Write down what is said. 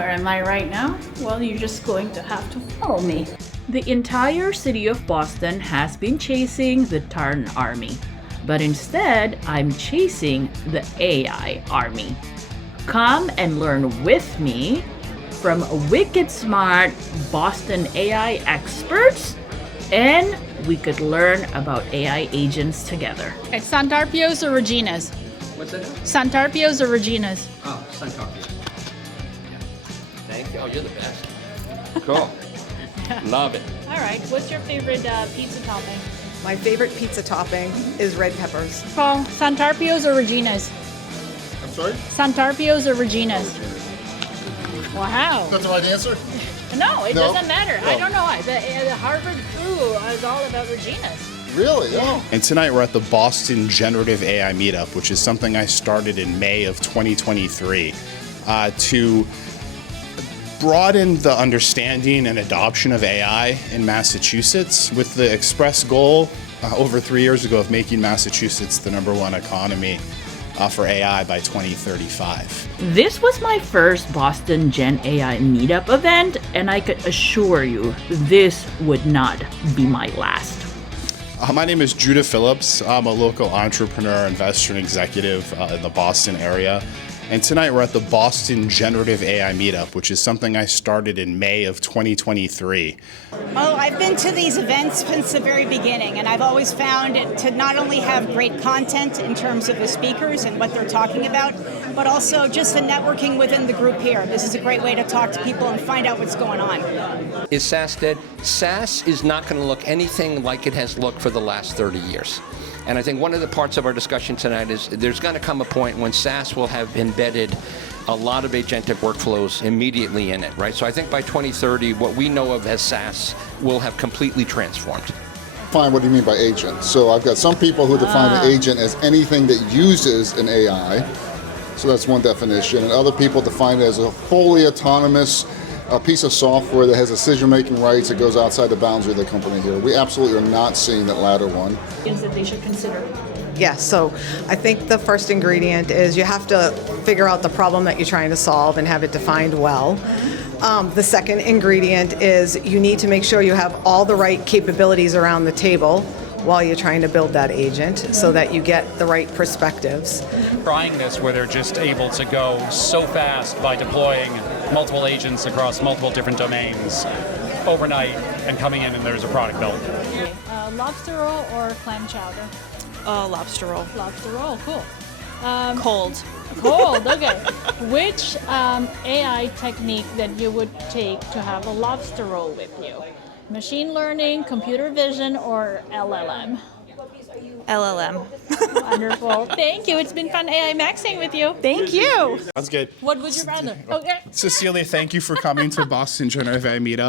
where am I right now? Well, you're just going to have to follow me. The entire city of Boston has been chasing the Tarn army, but instead, I'm chasing the AI army. Come and learn with me from wicked smart Boston AI experts, and we could learn about AI agents together. It's Santarpio's or Regina's? What's that? Santarpio's or Regina's? Oh, Santarpio. Thank you. Oh, you're the best. Cool. Love it. All right. What's your favorite pizza topping? My favorite pizza topping is red peppers. Paul, Santarpio's or Regina's? I'm sorry? Santarpio's or Regina's? Wow. That's the right answer? No, it No? doesn't matter. Oh. I don't know. The Harvard crew is all about Regina's. Really? Oh. And tonight we're at the Boston Generative AI Meetup, which is something I started in May of 2023 to broaden the understanding and adoption of AI in Massachusetts with the express goal over 3 years ago of making Massachusetts the #1 economy for AI by 2035. This was my first Boston Gen AI meetup event, and I could assure you this would not be my last. My name is Judah Phillips. I'm a local entrepreneur, investor, and executive in the Boston area. And tonight we're at the Boston Generative AI Meetup, which is something I started in May of 2023. Oh, I've been to these events since the very beginning, and I've always found it to not only have great content in terms of the speakers and what they're talking about, but also just the networking within the group here. This is a great way to talk to people and find out what's going on. Is SaaS dead? SaaS is not going to look anything like it has looked for the last 30 years. And I think one of the parts of our discussion tonight is there's going to come a point when SaaS will have embedded a lot of agentic workflows immediately in it, right? So I think by 2030, what we know of as SaaS will have completely transformed. Define what do you mean by agent? So I've got some people who define an agent as anything that uses an AI. So that's one definition. And other people define it as a fully autonomous piece of software that has decision-making rights that goes outside the boundary of the company here. We absolutely are not seeing that latter one. Things that they should consider. Yes, so I think the first ingredient is you have to figure out the problem that you're trying to solve and have it defined well. The second ingredient is you need to make sure you have all the right capabilities around the table while you're trying to build that agent so that you get the right perspectives. Trying this where they're just able to go so fast by deploying multiple agents across multiple different domains overnight and coming in and there's a product built. Lobster roll or clam chowder? Lobster roll. Lobster roll, cool. Cold. Cold, okay. Which AI technique that you would take to have a lobster roll with you? Machine learning, computer vision, or LLM? LLM. Wonderful. Thank you. It's been fun AI Maxing with you. Thank you. Sounds good. What would you rather? Okay. Cecilia, thank you for coming to Boston Generative AI Meetup.